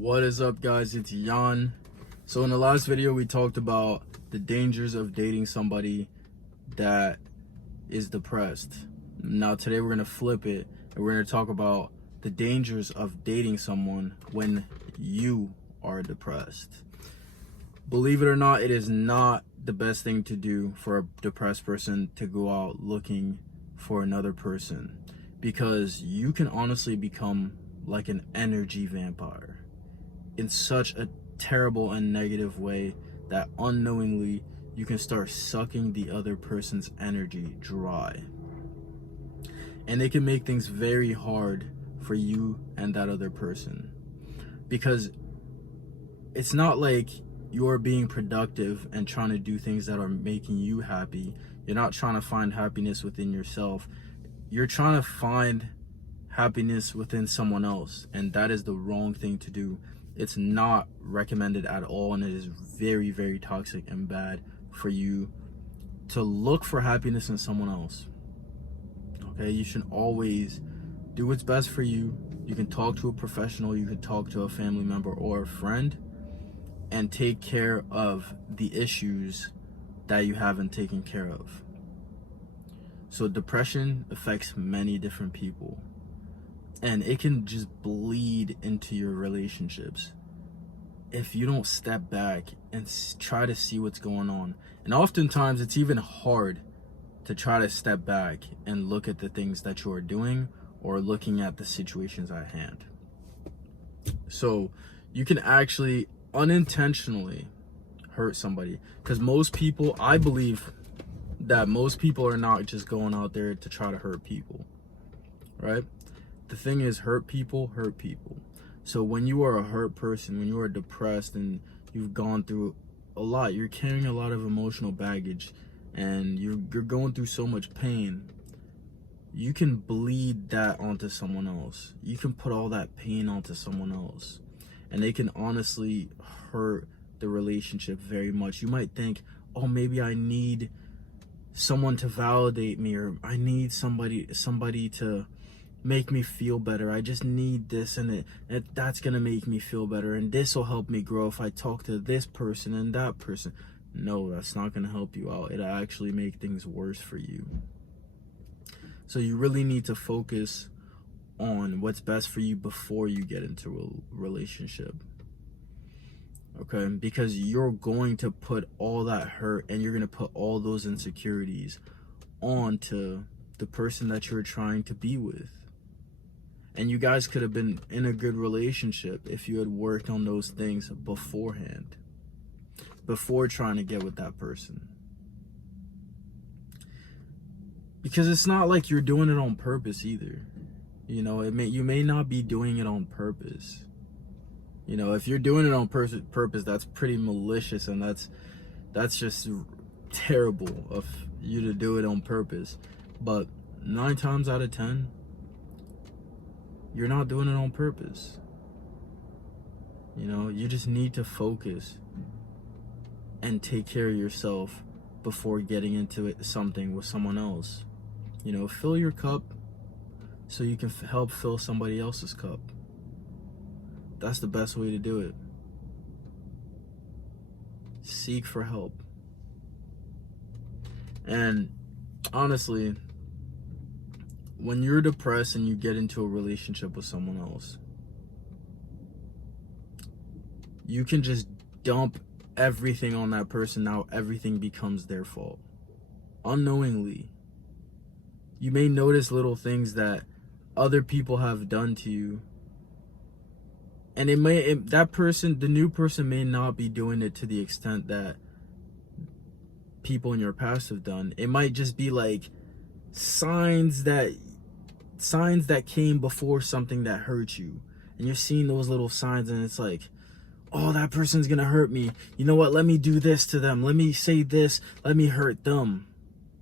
What is up, guys? It's Jan. So in the last video we talked about the dangers of dating somebody that is depressed. Now today we're going to flip it and we're going to talk about the dangers of dating someone when you are depressed. Believe it or not, it is not the best thing to do for a depressed person to go out looking for another person, because you can honestly become like an energy vampire in such a terrible and negative way that unknowingly you can start sucking the other person's energy dry. And it can make things very hard for you and that other person, because it's not like you're being productive and trying to do things that are making you happy. You're not trying to find happiness within yourself. You're trying to find happiness within someone else, and that is the wrong thing to do. It's not recommended at all, and it is very, very toxic and bad for you to look for happiness in someone else. Okay, you should always do what's best for you. You can talk to a professional, you can talk to a family member or a friend, and take care of the issues that you haven't taken care of. So depression affects many different people, and it can just bleed into your relationships if you don't step back and try to see what's going on. And oftentimes it's even hard to try to step back and look at the things that you are doing or looking at the situations at hand. So you can actually unintentionally hurt somebody, because most people, I believe that most people are not just going out there to try to hurt people, right? The thing is, hurt people hurt people. So when you are a hurt person, when you are depressed and you've gone through a lot, you're carrying a lot of emotional baggage and you're going through so much pain, you can bleed that onto someone else. You can put all that pain onto someone else, and they can honestly hurt the relationship very much. You might think, oh, maybe I need someone to validate me, or I need somebody to make me feel better. I just need this, and that's gonna make me feel better, and this will help me grow if I talk to this person and that person. No, that's not gonna help you out. It'll actually make things worse for you. So you really need to focus on what's best for you before you get into a relationship. Okay, because you're going to put all that hurt and you're going to put all those insecurities onto the person that you're trying to be with. And you guys could have been in a good relationship if you had worked on those things beforehand, before trying to get with that person. Because it's not like you're doing it on purpose either. You know, you may not be doing it on purpose. You know, if you're doing it on purpose, that's pretty malicious, and that's just terrible of you to do it on purpose. But 9 times out of 10, you're not doing it on purpose. You know, you just need to focus and take care of yourself before getting into something with someone else. You know, fill your cup so you can help fill somebody else's cup. That's the best way to do it. Seek for help. And honestly, when you're depressed and you get into a relationship with someone else, you can just dump everything on that person. Now everything becomes their fault. Unknowingly, you may notice little things that other people have done to you, and the new person may not be doing it to the extent that people in your past have done. It might just be like signs that came before something that hurt you, and you're seeing those little signs, and it's like, oh, that person's gonna hurt me. You know what? Let me do this to them. Let me say this. Let me hurt them.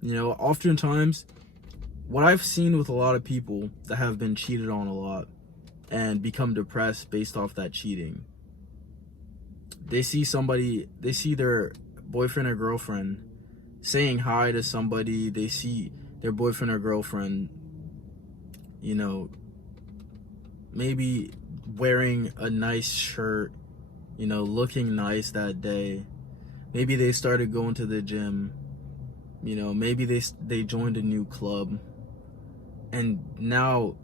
You know, oftentimes, what I've seen with a lot of people that have been cheated on a lot and become depressed based off that cheating, they see their boyfriend or girlfriend saying hi to somebody. They see their boyfriend or girlfriend, you know, maybe wearing a nice shirt, you know, looking nice that day. Maybe they started going to the gym, you know, maybe they joined a new club. And now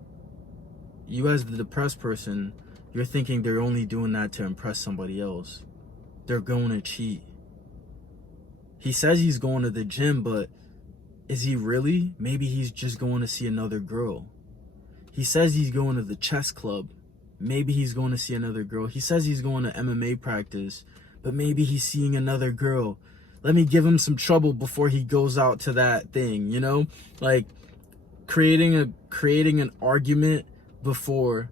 you, as the depressed person, you're thinking they're only doing that to impress somebody else. They're going to cheat. He says he's going to the gym, but is he really? Maybe he's just going to see another girl. He says he's going to the chess club. Maybe he's going to see another girl. He says he's going to MMA practice, but maybe he's seeing another girl. Let me give him some trouble before he goes out to that thing, you know? Like creating an argument before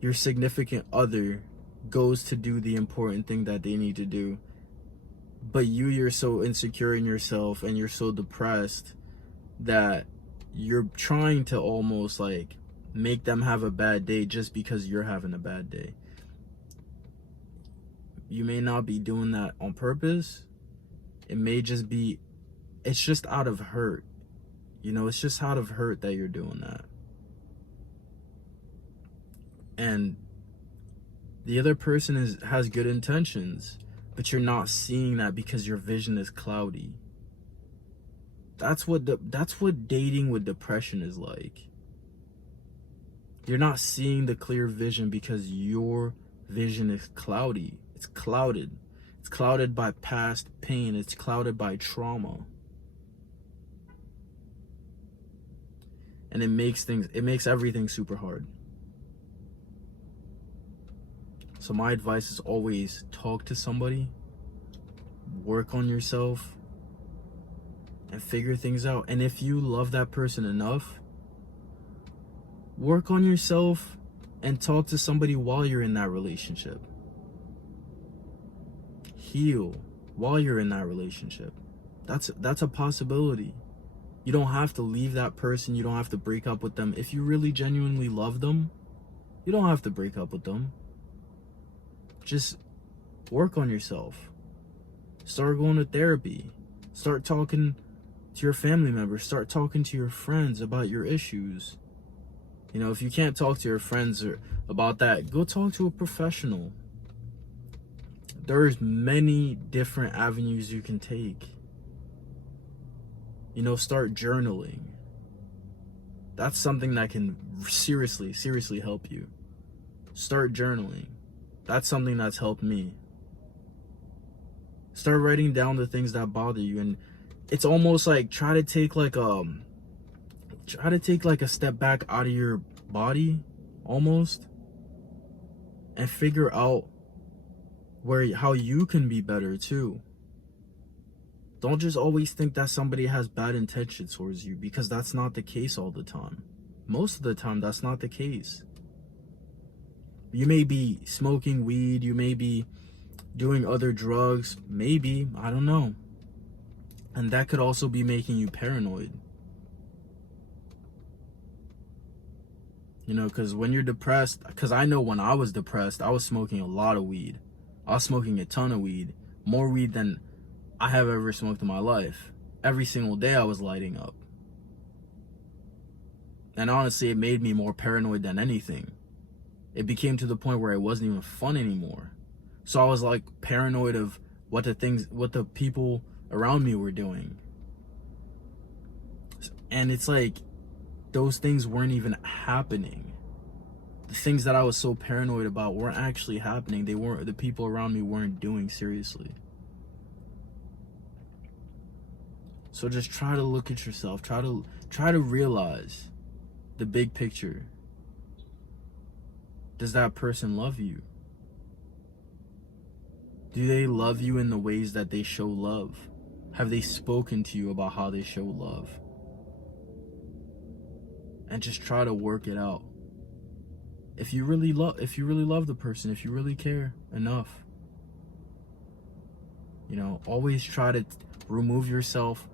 your significant other goes to do the important thing that they need to do. But you're so insecure in yourself and you're so depressed that you're trying to almost like make them have a bad day just because you're having a bad day. You may not be doing that on purpose. It may just be, it's just out of hurt. You know, it's just out of hurt that you're doing that. And the other person has good intentions, but you're not seeing that because your vision is cloudy. That's what dating with depression is like. You're not seeing the clear vision because your vision is cloudy. It's clouded. It's clouded by past pain. It's clouded by trauma. And it makes everything super hard. So my advice is always talk to somebody, work on yourself, and figure things out. And if you love that person enough, work on yourself and talk to somebody while you're in that relationship. Heal while you're in that relationship. That's a possibility. You don't have to leave that person. You don't have to break up with them. If you really genuinely love them, you don't have to break up with them. Just work on yourself. Start going to therapy. Start talking to your family members. Start talking to your friends about your issues. You know, if you can't talk to your friends about that, go talk to a professional. There's many different avenues you can take. You know, start journaling. That's something that can seriously help you. Start journaling. That's something that's helped me. Start writing down the things that bother you, and it's almost like try to take like a step back out of your body almost and figure out how you can be better too. Don't just always think that somebody has bad intentions towards you, because that's not the case all the time. Most of the time, that's not the case. You may be smoking weed, you may be doing other drugs, maybe, I don't know. And that could also be making you paranoid. You know, because when you're depressed, because I know when I was depressed, I was smoking a lot of weed. I was smoking a ton of weed, more weed than I have ever smoked in my life. Every single day I was lighting up. And honestly, it made me more paranoid than anything. It became to the point where it wasn't even fun anymore. So I was like paranoid of what the people around me were doing. And it's like those things weren't even happening. The things that I was so paranoid about weren't actually happening. The people around me weren't doing seriously. So just try to look at yourself. Try to realize the big picture. Does that person love you? Do they love you in the ways that they show love? Have they spoken to you about how they show love? And just try to work it out. If you really love the person, if you really care enough, you know, always try to remove yourself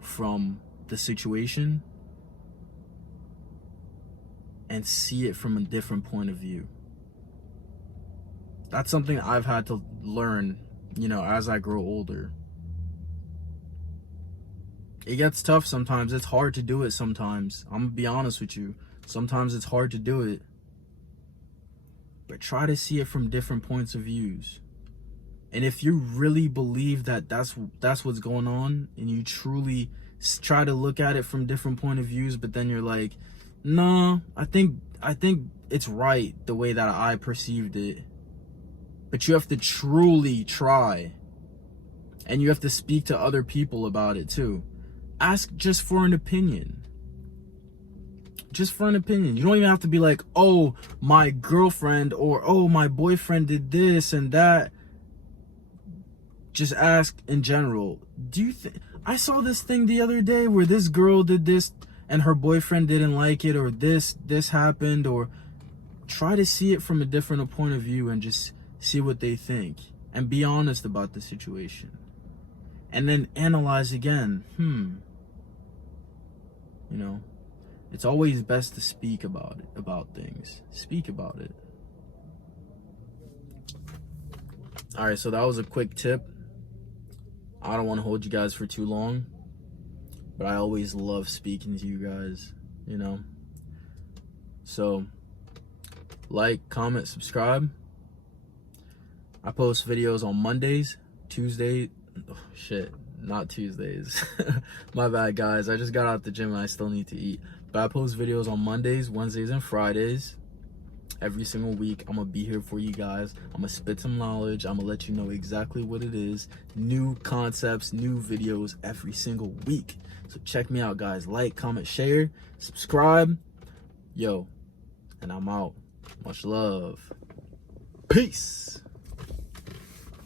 from the situation and see it from a different point of view. That's something I've had to learn, you know, as I grow older. It gets tough sometimes. It's hard to do it sometimes. I'm gonna be honest with you. Sometimes it's hard to do it. but try to see it from different points of views. And if you really believe that that's what's going on, and you truly try to look at it from different point of views, but then you're like, no, I think it's right the way that I perceived it. But you have to truly try, and you have to speak to other people about it too. Ask just for an opinion. Just for an opinion. You don't even have to be like, oh, my girlfriend, or oh, my boyfriend did this and that. Just ask in general. Do you think I saw this thing the other day where this girl did this and her boyfriend didn't like it, or this happened? Or try to see it from a different point of view and just see what they think, and be honest about the situation, and then analyze again. You know, it's always best to speak about things. Speak about it. All right, so that was a quick tip. I don't want to hold you guys for too long, but I always love speaking to you guys, you know. So, like, comment, subscribe. I post videos on Mondays, Tuesdays. Oh, shit, not Tuesdays. My bad, guys. I just got out the gym and I still need to eat. But I post videos on Mondays, Wednesdays, and Fridays. Every single week, I'm gonna be here for you guys. I'm gonna spit some knowledge. I'm gonna let you know exactly what it is. New concepts, new videos every single week. So check me out, guys. Like, comment, share, subscribe. Yo, and I'm out. Much love. Peace.